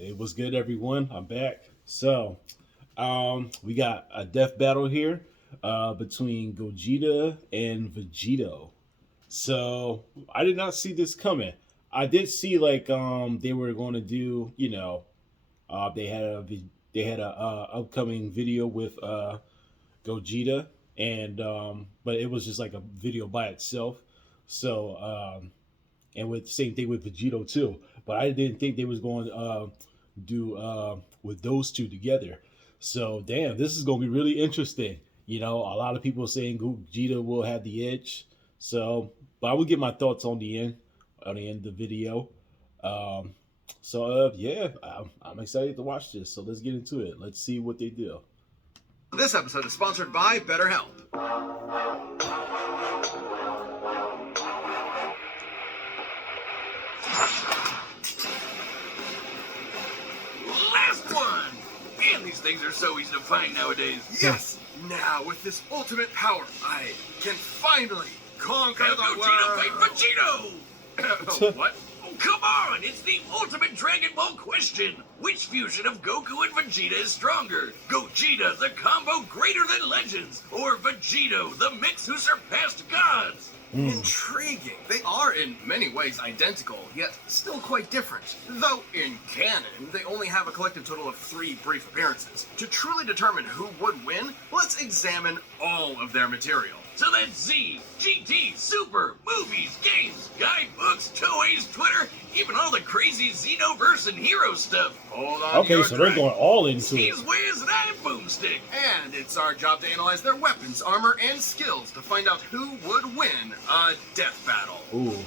It was good, everyone. I'm back. We got a death battle here between Gogeta and Vegito. So, I did not see this coming. I did see they were going to do, they had a upcoming video with Gogeta, and but it was just like a video by itself. So, and with same thing with Vegito too. But I didn't think they was going to do with those two together. So damn, this is going to be really interesting. A lot of people saying Gogeta will have the edge. So, but I will get my thoughts on the end of the video. Yeah, I'm excited to watch this. So let's get into it. Let's see what they do. This episode is sponsored by BetterHelp. Last one! Man, these things are so easy to find nowadays. Yes! Now, with this ultimate power, I can finally conquer the world! Vegito fight Vegito! What? Oh, come on! It's the ultimate Dragon Ball question! Which fusion of Goku and Vegeta is stronger? Gogeta, the combo greater than legends? Or Vegito, the mix who surpassed gods? Intriguing. They are in many ways identical, yet still quite different. Though in canon, they only have a collective total of 3 brief appearances. To truly determine who would win, let's examine all of their material. So that's Z, GT, Super, movies, games, guidebooks, toys, Twitter, even all the crazy Xenoverse and hero stuff. Hold on. Okay, so they're going all into it. Steve's way is an eye boomstick. And it's our job to analyze their weapons, armor, and skills to find out who would win a death battle. Ooh.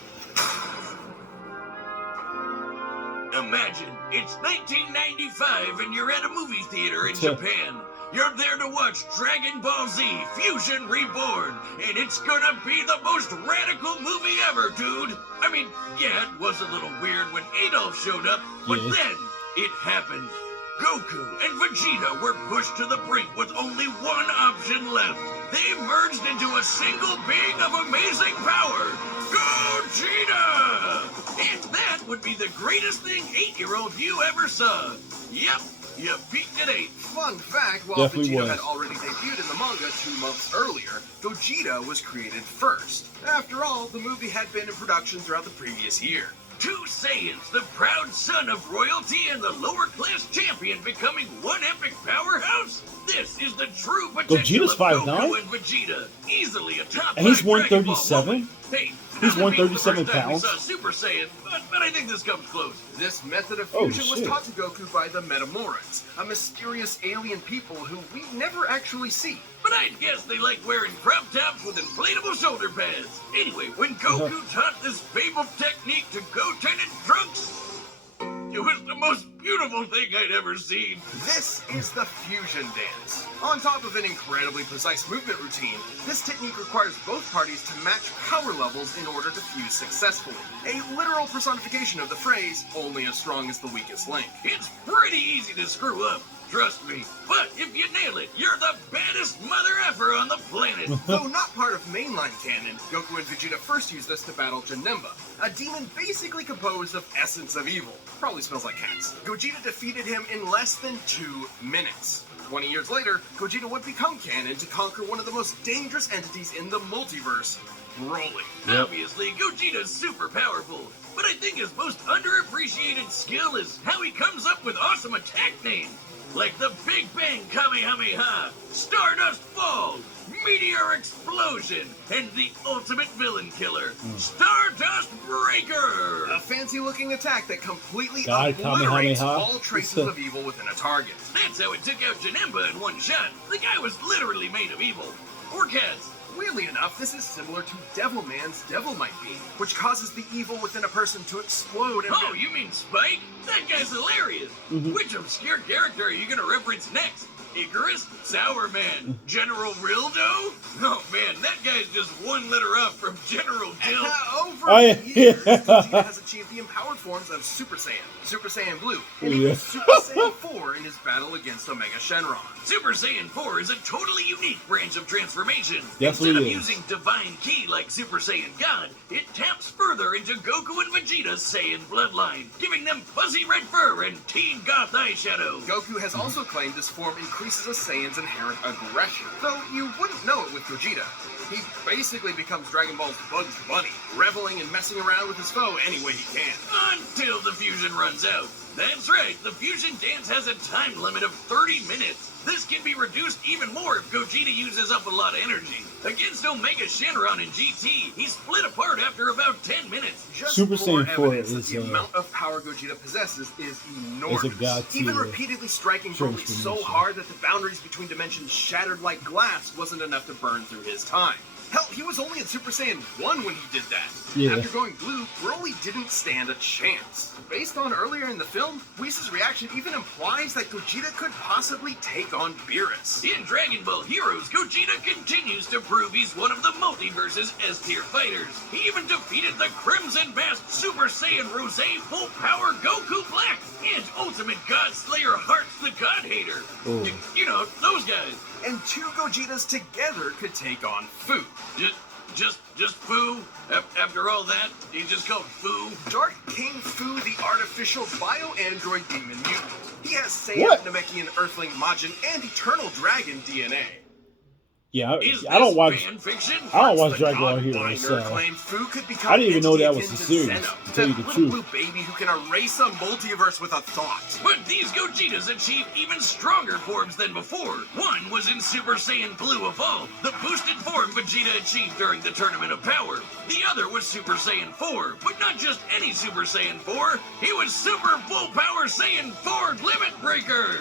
Imagine it's 1995 and you're at a movie theater in Japan. You're there to watch Dragon Ball Z Fusion Reborn, and it's gonna be the most radical movie ever, dude. I mean, yeah, it was a little weird when Adolf showed up, but then it happened. Goku and Vegeta were pushed to the brink with only one option left. They merged into a single being of amazing power, Gogeta! And that would be the greatest thing 8-year-old you ever saw. Yep. You peaked at 8. Fun fact, while Vegeta had already debuted in the manga 2 months earlier, Gogeta was created first. After all, the movie had been in production throughout the previous year. 2 Saiyans, the proud son of royalty and the lower-class champion becoming one epic powerhouse? This is the true potential of Goku and Vegeta. Easily a top 5 and he's 137? Hey, he's 137 pounds. We saw Super Saiyan, but I think this comes close. This method of fusion was taught to Goku by the Metamorans, a mysterious alien people who we never actually see. But I'd guess they like wearing crop tops with inflatable shoulder pads. Anyway, when Goku taught this fabled technique to Goten and Trunks, it was the most beautiful thing I'd ever seen. This is the fusion dance. On top of an incredibly precise movement routine, this technique requires both parties to match power levels in order to fuse successfully. A literal personification of the phrase, only as strong as the weakest link. It's pretty easy to screw up. Trust me. But if you nail it, you're the baddest mother effer on the planet. Though not part of mainline canon, Goku and Vegeta first used this to battle Janemba, a demon basically composed of essence of evil. Probably smells like cats. Gogeta defeated him in less than 2 minutes. 20 years later, Gogeta would become canon to conquer one of the most dangerous entities in the multiverse, Broly. Obviously, Gogeta's super powerful, but I think his most underappreciated skill is how he comes up with awesome attack names. Like the Big Bang Kamehameha, Stardust Fall, Meteor Explosion, and the ultimate villain killer, Stardust Breaker! A fancy-looking attack that completely obliterates all traces of evil within a target. That's how it took out Janemba in one shot. The guy was literally made of evil. Or cats. Weirdly enough, this is similar to Devilman's Devil Might Be, which causes the evil within a person to explode and... Oh, you mean Spike? That guy's hilarious! Which obscure character are you gonna reference next? Icarus, Sour Man, General Rildo? Oh man, that guy's just one letter up from General Dill. Over Oh, the years, yeah. Gogeta has achieved the empowered forms of Super Saiyan, Super Saiyan Blue, and even Super Saiyan 4 in his battle against Omega Shenron. Super Saiyan 4 is a totally unique branch of transformation. Instead of using Divine Ki like Super Saiyan God, it taps further into Goku and Vegeta's Saiyan bloodline, giving them fuzzy red fur and teen goth eyeshadow. Goku has also claimed this form increases a Saiyan's inherent aggression, though you wouldn't know it with Gogeta. He basically becomes Dragon Ball's Bugs Bunny, reveling and messing around with his foe any way he can. Until the fusion runs out. That's right, the fusion dance has a time limit of 30 minutes. This can be reduced even more if Gogeta uses up a lot of energy. Against Omega Shenron in GT, he split apart after about 10 minutes. Just Super Saiyan 4 evidence is that the amount of power Gogeta possesses is enormous. Is a god Even tier repeatedly striking Broly so hard that the boundaries between dimensions shattered like glass wasn't enough to burn through his time. Hell, he was only in Super Saiyan 1 when he did that. Yeah. After going blue, Broly didn't stand a chance. Based on earlier in the film, Whis' reaction even implies that Gogeta could possibly take on Beerus. In Dragon Ball Heroes, Gogeta continues to prove he's one of the multiverse's S-tier fighters. He even defeated the Crimson-masked Super Saiyan Rose Full Power Goku Black and Ultimate God Slayer Hearts the God Hater. You know, those guys. And two Gogetas together could take on Fu. Just Fu? After all that, he just called Fu? Dark King Fu, the artificial bio-android demon mutant. He has Saiyan, Namekian Earthling, Majin, and Eternal Dragon DNA. Yeah, I don't watch. I don't watch Dragon Ball Heroes, so I didn't even know that was a series. To tell you the truth, blue baby who can erase a multiverse with a thought. But these Gogetas achieved even stronger forms than before. One was in Super Saiyan Blue Evolved, the boosted form Vegeta achieved during the Tournament of Power. The other was Super Saiyan 4, but not just any Super Saiyan 4. He was Super Full Power Saiyan 4 Limit Breaker.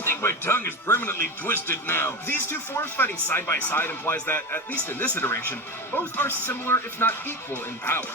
I think my tongue is permanently twisted now. These two forms fighting side by side implies that, at least in this iteration, both are similar if not equal in power.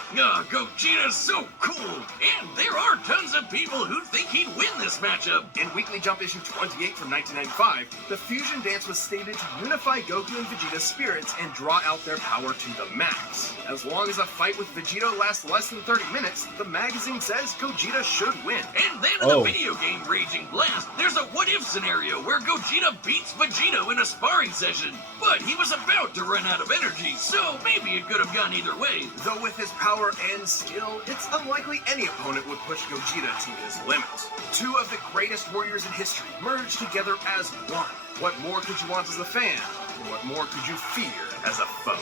Gogeta's so cool! And there are tons of people who think he'd win this matchup. In Weekly Jump issue 28 from 1995, the fusion dance was stated to unify Goku and Vegeta's spirits and draw out their power to the max. As long as a fight with Vegito lasts less than 30 minutes, the magazine says Gogeta should win. And then in the video game Raging Blast, there's a what-if scenario where Gogeta beats Vegito in a sparring session, but he was about to run out of energy, so maybe it could have gone either way. Though with his power and skill, it's unlikely any opponent would push Gogeta to his limits. Two of the greatest warriors in history merged together as one. What more could you want as a fan? And what more could you fear as a foe?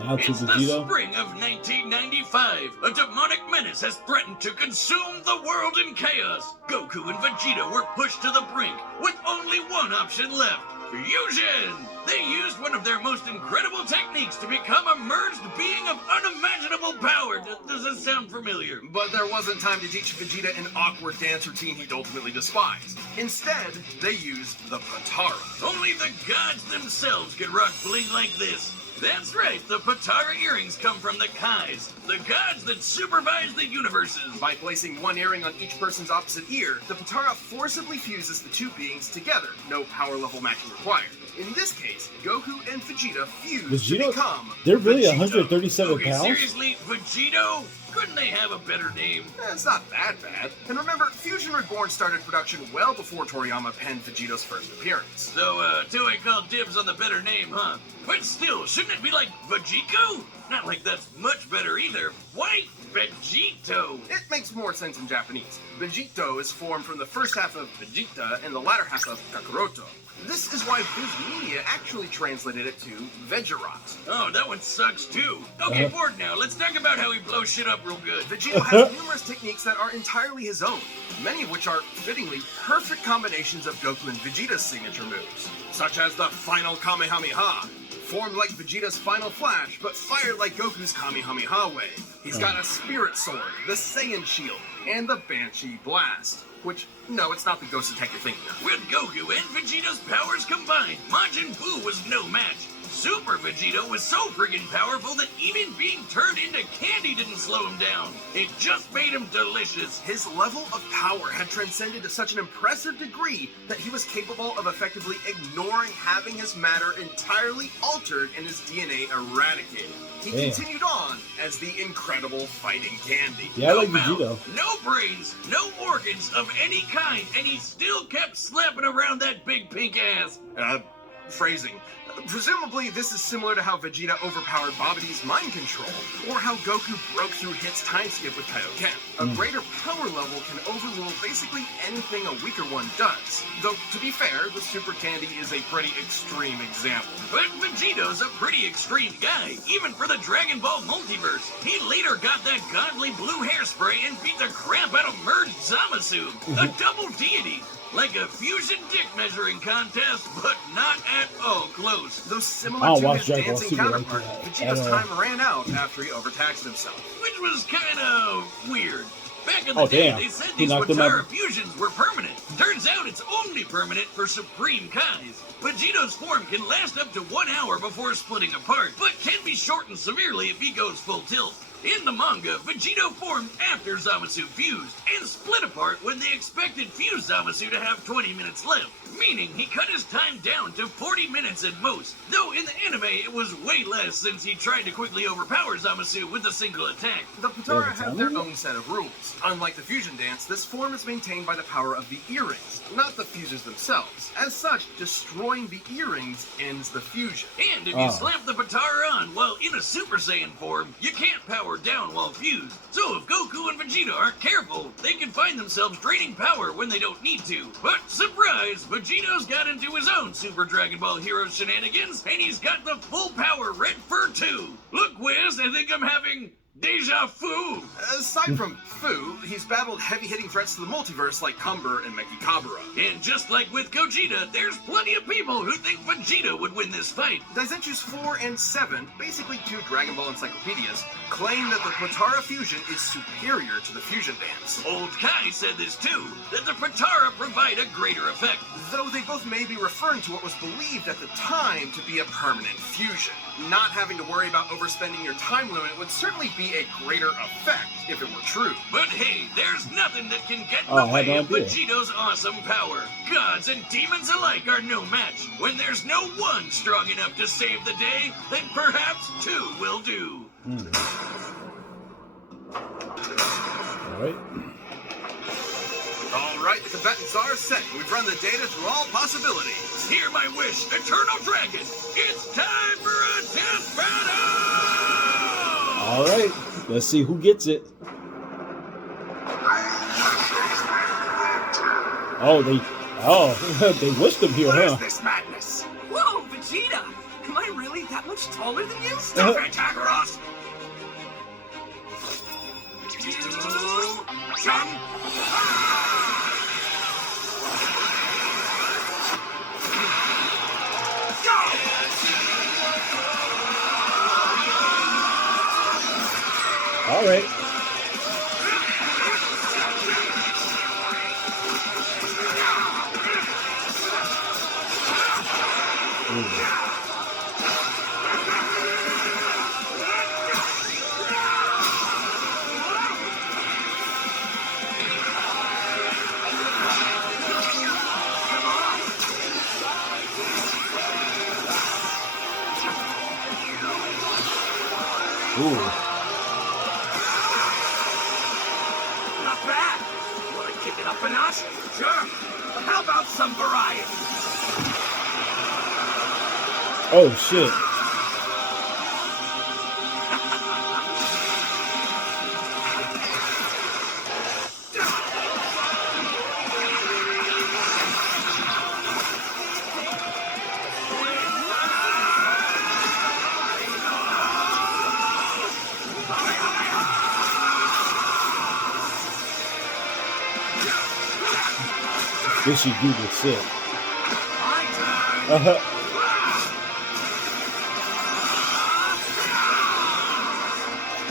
It's the spring of 1995. A demonic menace has threatened to consume the world in chaos. Goku and Vegeta were pushed to the brink with only one option left: fusion! They used one of their most incredible techniques to become a merged being of unimaginable power. Does this sound familiar? But there wasn't time to teach Vegeta an awkward dance routine he'd ultimately despise. Instead, they used the Patara. Only the gods themselves can rock bling like this. That's right, the Patara earrings come from the Kais, the gods that supervise the universes. By placing one earring on each person's opposite ear, the Patara forcibly fuses the two beings together, no power level matching required. In this case, Goku and Vegeta fuse to become They're really Vegito. 137 pounds? Seriously, Vegito? Couldn't they have a better name? It's not that bad. And remember, Fusion Reborn started production well before Toriyama penned Vegito's first appearance. So, Toei called dibs on the better name, huh? But still, shouldn't it be like Vegito? Not like that's much better either. Why Vegito? It makes more sense in Japanese. Vegito is formed from the first half of Vegeta and the latter half of Kakaroto. This is why Viz Media actually translated it to Vegerot. Oh, that one sucks too. Okay, Ford now, let's talk about how he blows shit up real good. Vegito has numerous techniques that are entirely his own, many of which are, fittingly, perfect combinations of Goku and Vegeta's signature moves, such as the Final Kamehameha, formed like Vegeta's Final Flash, but fired like Goku's Kamehameha wave. He's got a Spirit Sword, the Saiyan Shield, and the Banshee Blast. Which, no, it's not the ghost attack you're thinking of. With Goku and Vegeta's powers combined, Majin Buu was no match. Super Vegito was so friggin' powerful that even being turned into candy didn't slow him down. It just made him delicious. His level of power had transcended to such an impressive degree that he was capable of effectively ignoring having his matter entirely altered and his DNA eradicated. He continued on as the incredible fighting candy. Yeah, I like mouth, Vegito. no brains, no organs of any kind, and he still kept slapping around that big pink ass. Phrasing. Presumably, this is similar to how Vegeta overpowered Babidi's mind control, or how Goku broke through Hit's time skip with Kaioken. A greater power level can overrule basically anything a weaker one does. Though, to be fair, the Super Candy is a pretty extreme example. But Vegito's a pretty extreme guy, even for the Dragon Ball multiverse. He later got that godly blue hairspray and beat the crap out of merged Zamasu, a double deity. Like a fusion dick measuring contest, but not at all close. Though similar to his dancing counterpart, Vegeta's time ran out after he overtaxed himself. Which was kinda weird. Back in the day, they said these Watara fusions were permanent. Turns out it's only permanent for Supreme Kais. Vegito's form can last up to 1 hour before splitting apart, but can be shortened severely if he goes full tilt. In the manga, Vegito formed after Zamasu fused, and split apart when they expected fused Zamasu to have 20 minutes left, meaning he cut his time down to 40 minutes at most, though in the anime it was way less since he tried to quickly overpower Zamasu with a single attack. The Potara have their own set of rules. Unlike the fusion dance, this form is maintained by the power of the earrings, not the fuses themselves. As such, destroying the earrings ends the fusion. And if you slap the Potara on while in a Super Saiyan form, you can't power down while fused. So if Goku and Vegeta aren't careful, they can find themselves draining power when they don't need to. But surprise, Vegito's got into his own Super Dragon Ball Heroes shenanigans, and he's got the full power Red Fur too. Look, Wiz, I think I'm having deja vu. Aside from Fu, he's battled heavy-hitting threats to the multiverse like Cumber and Mekikabura. And just like with Gogeta, there's plenty of people who think Vegeta would win this fight. Daizenshus 4 and 7, basically 2 Dragon Ball encyclopedias, claim that the Potara fusion is superior to the fusion dance. Old Kai said this too, that the Potara provide a greater effect, though they both may be referring to what was believed at the time to be a permanent fusion. Not having to worry about overspending your time limit would certainly be a greater effect if it were true. But hey, there's nothing that can get in the way of Vegito's awesome power. Gods and demons alike are no match. When there's no one strong enough to save the day, then perhaps 2 will do. All right, the combatants are set. We've run the data through all possibilities. Hear my wish, Eternal Dragon. It's time for a death battle! All right, let's see who gets it. They wished him here, What huh? is this madness? Whoa, Vegeta! Am I really that much taller than you? Stop it, Kakarot! All right. Ooh. Not bad. Want to kick it up a notch? Sure. How about some variety? Oh shit. This should do the shit.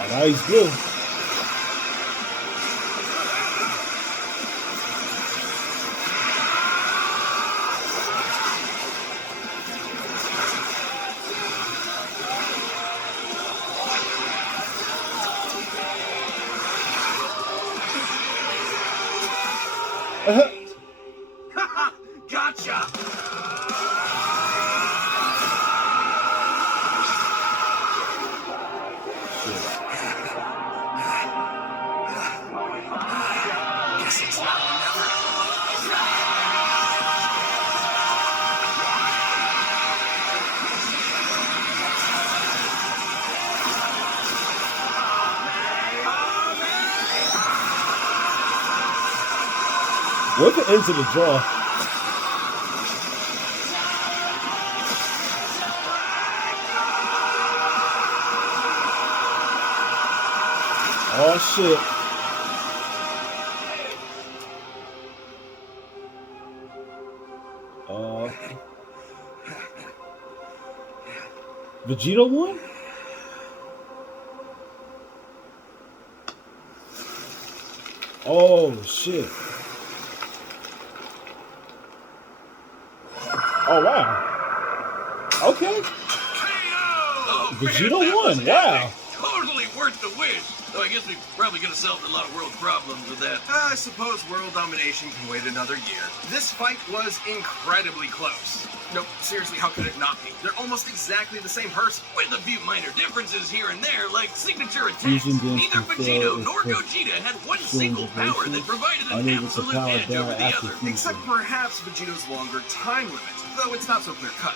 Nice good. Haha, gotcha. Guess it's now or never. What the ends of the draw? Oh shit. Vegito won? Oh shit. Oh wow. Okay. Oh, Vegito man, that was won. Wow. epic. Totally worth the wish. Though I guess we probably could have solved a lot of world problems with that. I suppose world domination can wait another year. This fight was incredibly close. No, seriously, how could it not be? They're almost exactly the same person. With a few minor differences here and there, like signature attacks, Fusion dance neither control Vegito is nor for Gogeta had one single vibration, power that provided an unable to absolute power edge down over the after other. fusion. Except perhaps Vegito's longer time limit, though it's not so clear-cut.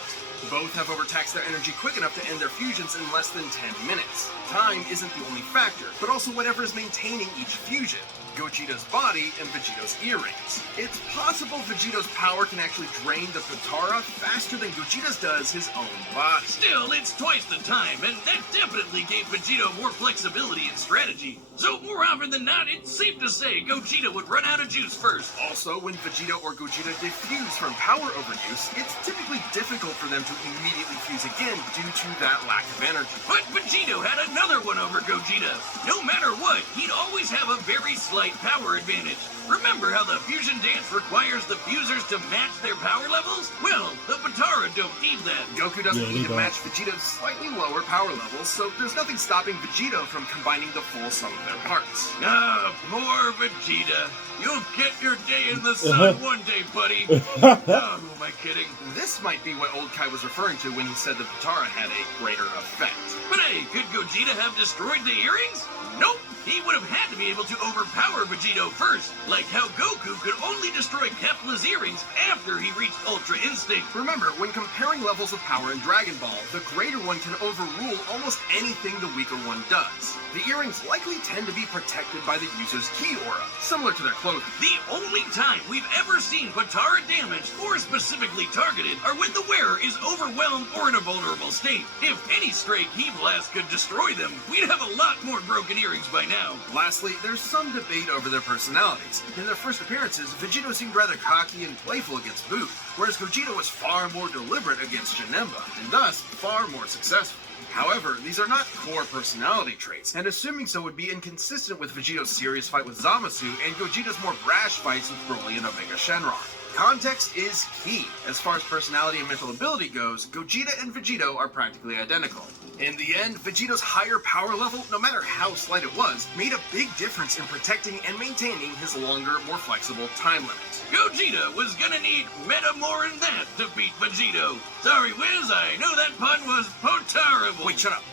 Both have overtaxed their energy quick enough to end their fusions in less than 10 minutes. Time isn't the only factor, but also whatever is maintaining each fusion. Gogeta's body and Vegito's earrings. It's possible Vegito's power can actually drain the Potara faster than Gogeta's does his own body. Still, it's twice the time, and that definitely gave Vegito more flexibility and strategy. So more often than not, it's safe to say Gogeta would run out of juice first. Also, when Vegito or Gogeta diffuse from power overuse, it's typically difficult for them to immediately fuse again due to that lack of energy. But Vegito had another one over Gogeta. No matter what, he'd always have a very slight power advantage. Remember how the fusion dance requires the fusers to match their power levels? Well, the Potara don't need that. Goku doesn't Yeah, need to don't. match Vegeta's slightly lower power levels, so there's nothing stopping Vegito from combining the full sum of their parts. Ah, poor Vegeta. You'll get your day in the sun one day, buddy. Oh, who am I kidding? This might be what Old Kai was referring to when he said the Potara had a greater effect. But hey, could Gogeta have destroyed the earrings? Nope. He would have had to be able to overpower Vegito first, like how Goku could only destroy Kefla's earrings after he reached Ultra Instinct. Remember, when comparing levels of power in Dragon Ball, the greater one can overrule almost anything the weaker one does. The earrings likely tend to be protected by the user's ki aura, similar to their clothing. The only time we've ever seen Potara damaged or specifically targeted are when the wearer is overwhelmed or in a vulnerable state. If any stray ki blast could destroy them, we'd have a lot more broken earrings by now. Lastly, there's some debate over their personalities. In their first appearances, Vegito seemed rather cocky and playful against Boo, whereas Gogeta was far more deliberate against Janemba, and thus far more successful. However, these are not core personality traits, and assuming so would be inconsistent with Vegito's serious fight with Zamasu and Gogeta's more brash fights with Broly and Omega Shenron. Context is key. As far as personality and mental ability goes, Gogeta and Vegito are practically identical. In the end, Vegito's higher power level, no matter how slight it was, made a big difference in protecting and maintaining his longer, more flexible time limit. Gogeta was gonna need meta more than that to beat Vegito. Sorry, Wiz, I know that pun was potarible. Wait, shut up.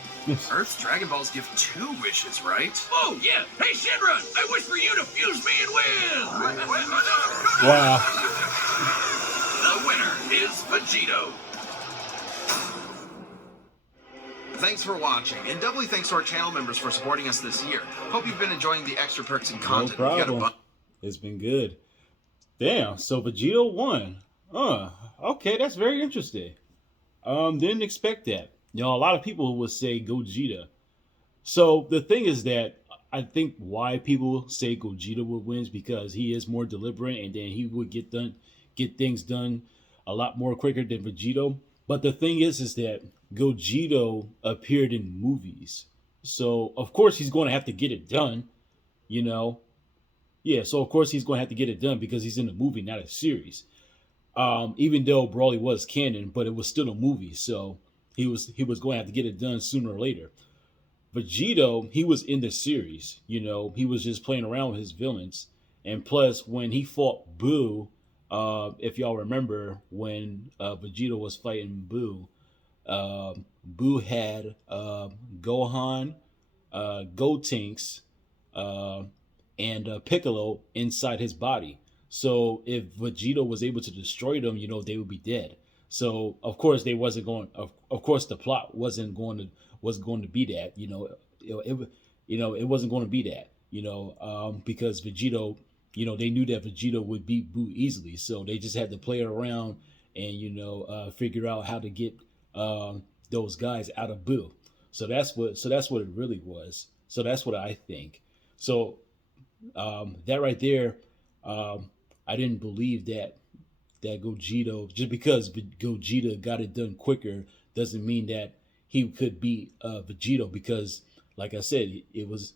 Earth's Dragon Balls give 2 wishes, right? Oh, yeah. Hey, Shenron, I wish for you to fuse me and win. Wow. The winner is Vegito. Thanks for watching, and doubly thanks to our channel members for supporting us this year. Hope you've been enjoying the extra perks and No content. We got a problem. It's been good. Damn, so Vegito won. Okay, that's very interesting. Didn't expect that. You know, a lot of people would say Gogeta. So the thing is that I think why people say Gogeta would win is because he is more deliberate and then he would get things done a lot more quicker than Vegito. But the thing is that Gogeta appeared in movies. So of course he's going to have to get it done, you know. Yeah, so of course he's going to have to get it done because he's in a movie, not a series. Even though Broly was canon, but it was still a movie, so he was going to have to get it done sooner or later. Vegito, he was in the series, you know, he was just playing around with his villains, And plus, when he fought Boo, if y'all remember when Vegeta was fighting Boo, Boo had Gohan, Gotenks, uh, and Piccolo inside his body. So if Vegeta was able to destroy them, they would be dead. So of course they wasn't going. Of course the plot wasn't going to be that. It wasn't going to be that. Because Vegito, they knew that Vegeta would beat Boo easily. So they just had to play around and figure out how to get those guys out of Boo. So that's what it really was. So that's what I think. So that right there, I didn't believe that Gogeta, just because Gogeta got it done quicker doesn't mean that he could beat Vegito, because like I said, he was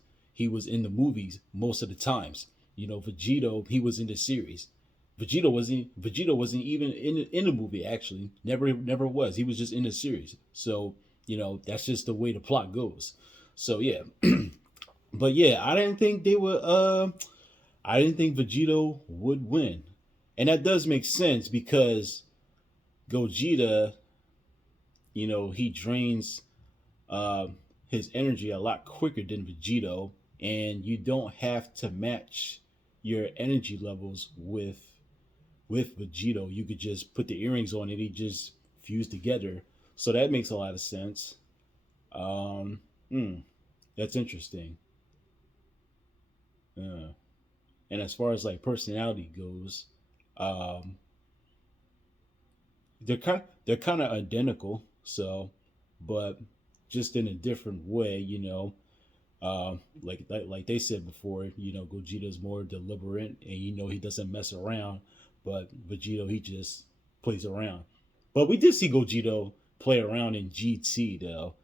in the movies most of the times. Vegito, he was in the series. Vegito wasn't even in the movie, actually. Never was. He was just in the series. So, that's just the way the plot goes. So yeah. But yeah, I didn't think Vegito would win. And that does make sense because Gogeta, he drains uh, his energy a lot quicker than Vegito, and you don't have to match your energy levels with Vegito. You could just put the earrings on and he just fuse together. So that makes a lot of sense. Um, hmm, that's interesting. Uh, and as far as like personality goes, um, they're kind of identical. So, but just in a different way, like they said before, Gogeta's more deliberate, and he doesn't mess around, but Vegito, he just plays around. But we did see Gogeta play around in GT though.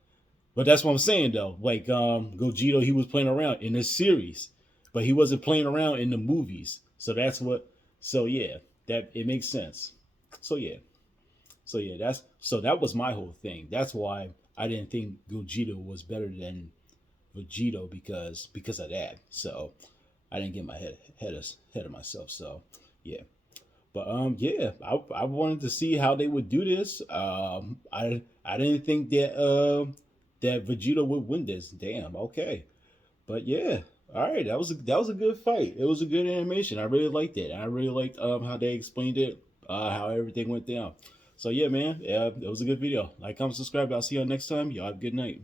But that's what I'm saying though. Like Gogeta, he was playing around in this series, but he wasn't playing around in the movies. So that's what. So yeah, that it makes sense. So yeah, that was my whole thing. That's why I didn't think Gogeta was better than Vegito, because of that. So I didn't get my head of myself. So yeah, but yeah, I wanted to see how they would do this. I didn't think that Vegito would win this. Damn. Okay, but yeah. All right, that was a good fight. It was a good animation. I really liked it. I really liked how they explained it, how everything went down. So yeah, man, it was a good video. Like, comment, subscribe. I'll see y'all next time. Y'all have a good night.